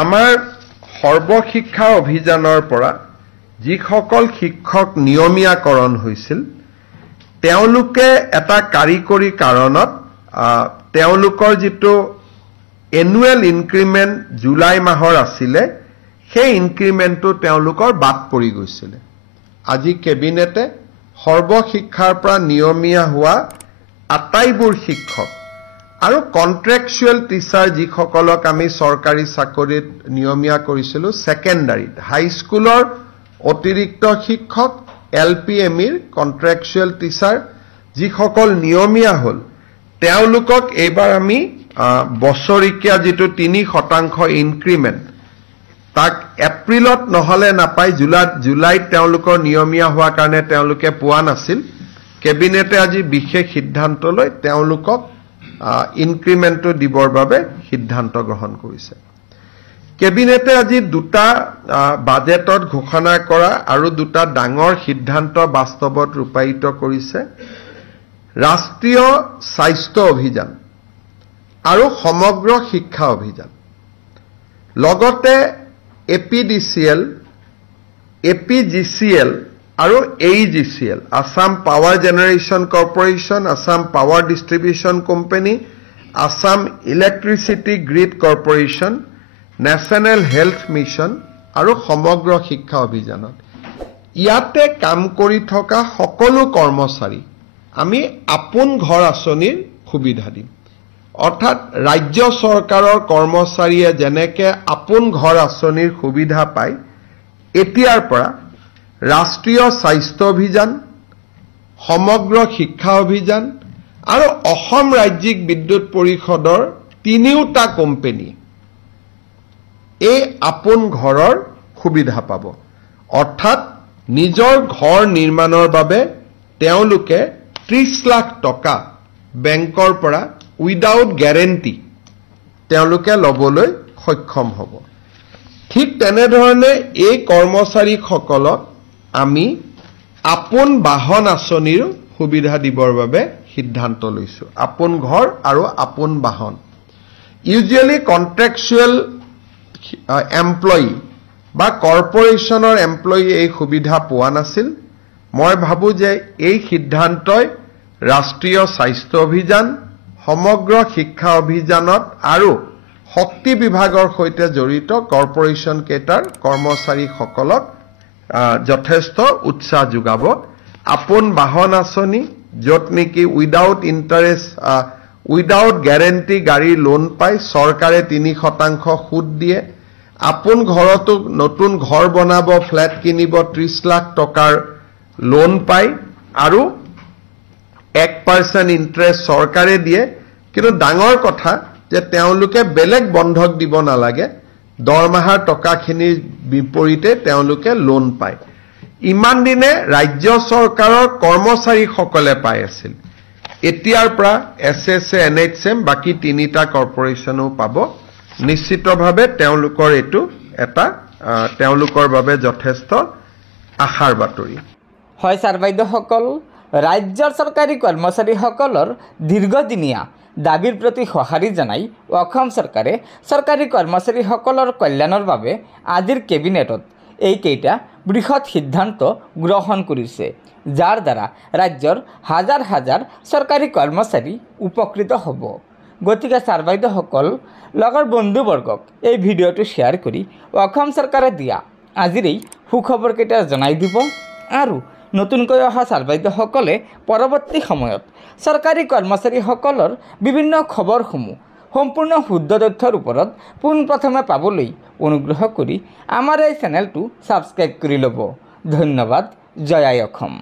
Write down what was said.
আমাৰ সৰ্বশিক্ষা অভিযানৰ পৰা যিসকল শিক্ষক নিয়মীয়াকৰণ হৈছিল তেওঁলোকে এটা কাৰিকৰী কাৰণত তেওঁলোকৰ যিটো এনুৱেল ইনক্ৰিমেন্ট জুলাই মাহৰ আছিলে সেই ইনক্ৰিমেন্টটো তেওঁলোকৰ বাদ পৰি গৈছিল। আজি কেবিনেটে সৰ্বশিক্ষাৰ পৰা নিয়মীয়া হোৱা আটাইবোৰ শিক্ষক আৰু কন্ট্ৰেকচুৱেল টিচাৰ যিসকলক আমি চৰকাৰী চাকৰিত নিয়মীয়া কৰিছিলো সেকেন্ডাৰীত হাইস্কুলৰ অতিৰিক্ত শিক্ষক LPMৰ কন্ট্ৰেকচুৱেল টিচাৰ যিসকল নিয়মীয়া হল তেওঁলোকক এইবাৰ আমি বছৰিকীয়া যিটো 3% ইনক্ৰিমেন্ট তাক এপ্ৰিলত নহলে নাপাই জুলাইত তেওঁলোকৰ নিয়মীয়া হোৱা কাৰণে তেওঁলোকে পোৱা নাছিল। কেবিনেটে আজি বিশেষ সিদ্ধান্ত লৈ তেওঁলোকক ইনক্ৰিমেন্টটো দিবৰ বাবে সিদ্ধান্ত গ্ৰহণ কৰিছে। কেবিনেটে আজি দুটা বাজেটত ঘোষণা কৰা আৰু দুটা ডাঙৰ সিদ্ধান্ত বাস্তৱত ৰূপায়িত কৰিছে। ৰাষ্ট্ৰীয় স্বাস্থ্য অভিযান আৰু সমগ্ৰ শিক্ষা অভিযান লগতে APDCL, APGCL আৰু AEGCL Assam power generation corporation, Assam power distribution company, Assam electricity grid corporation, national health mission আৰু সমগ্ৰ শিক্ষা অভিযানত ইয়াতে কাম কৰি থকা সকলো কৰ্মচাৰী আমি আপোন ঘৰ আঁচনিৰ সুবিধা দিম। অৰ্থাৎ ৰাজ্য চৰকাৰৰ কৰ্মচাৰীয়ে যেনেকে আপোন ঘৰ আঁচনিৰ সুবিধা পায় এতিয়াৰ পৰা ৰাষ্ট্ৰীয় স্বাস্থ্য অভিযান, সমগ্ৰ শিক্ষা অভিযান আৰু অসম ৰাজ্যিক বিদ্যুৎ পৰিষদৰ তিনিওটা কোম্পানী এই আপোন ঘৰৰ সুবিধা পাব। অৰ্থাৎ নিজৰ ঘৰ নিৰ্মাণৰ বাবে তেওঁলোকে 30 লাখ টকা বেংকৰ পৰা উইদাউট গ্যাৰেণ্টি তেওঁলোকে লবলৈ সক্ষম হ'ব। ঠিক তেনেধৰণে এই কৰ্মচাৰীসকলক আমি আপোন বাহন আঁচনিৰ সুবিধা দিবৰ বাবে সিদ্ধান্ত লৈছো। আপোন ঘৰ আৰু আপোন বাহন ইউজুৱেলি কন্ট্ৰেকচুৱেল এমপ্লয়ী বা কৰ্পোৰেশ্যনৰ এমপ্লয়ী এই সুবিধা পোৱা নাছিল। মই ভাবো যে এই সিদ্ধান্তই ৰাষ্ট্ৰীয় স্বাস্থ্য অভিযান, সমগ্ৰ শিক্ষা অভিযানত আৰু শক্তি বিভাগৰ সৈতে জড়িত কৰ্পোৰেশ্যন কেটাৰ কৰ্মচাৰীসকলক যথেষ্ট উৎসাহ যোগাব। আপোন বাহন আঁচনি য'ত নেকি উইদাউট ইণ্টাৰেষ্ট উইদাউট গ্যাৰেণ্টি গাড়ী লোন পায়, চৰকাৰে 3% সুদ দিয়ে। আপোন ঘৰতো নতুন ঘৰ বনাব, ফ্লেট কিনিব, 30 লাখ টকাৰ লোন পায় আৰু 1% ইণ্টাৰেষ্ট চৰকাৰে দিয়ে। কিন্তু ডাঙৰ কথা যে তেওঁলোকে বেলেগ বন্ধক দিব নালাগে, দৰমহাৰ টকাখিনিৰ বিপৰীতে তেওঁলোকে লোন পায়। ইমান দিনে ৰাজ্য চৰকাৰৰ কৰ্মচাৰীসকলে পাই আছিল, এতিয়াৰ পৰা SSA, NHM বাকি তিনিটা কৰ্পোৰেশ্যনো পাব। নিশ্চিতভাৱে তেওঁলোকৰ এইটো এটা তেওঁলোকৰ বাবে যথেষ্ট আশাৰ বাতৰি। হয় ছাৰ বাইদেউসকল, ৰাজ্যৰ চৰকাৰী কৰ্মচাৰীসকলৰ দীৰ্ঘদিনীয়া দাবীৰ প্ৰতি সঁহাৰি জনাই অসম চৰকাৰে চৰকাৰী কৰ্মচাৰীসকলৰ কল্যাণৰ বাবে আজিৰ কেবিনেটত এইকেইটা বৃহৎ সিদ্ধান্ত গ্ৰহণ কৰিছে, যাৰ দ্বাৰা ৰাজ্যৰ হাজাৰ হাজাৰ চৰকাৰী কৰ্মচাৰী উপকৃত হ'ব। গতিকে ছাৰ বাইদেউসকল, লগৰ বন্ধুবৰ্গক এই ভিডিঅ'টো শ্বেয়াৰ কৰি অসম চৰকাৰে দিয়া আজিৰ এই সুখবৰকেইটা জনাই দিব আৰু নতুনকৈ অহা ছাৰ বাইদেউসকলে পৰৱৰ্তী সময়ত চৰকাৰী কৰ্মচাৰীসকলৰ বিভিন্ন খবৰসমূহ সম্পূৰ্ণ শুদ্ধ তথ্যৰ ওপৰত পোনপ্ৰথমে পাবলৈ অনুগ্ৰহ কৰি আমাৰ এই চেনেলটো ছাবস্ক্ৰাইব কৰি ল'ব। ধন্যবাদ। জয় আই অসম।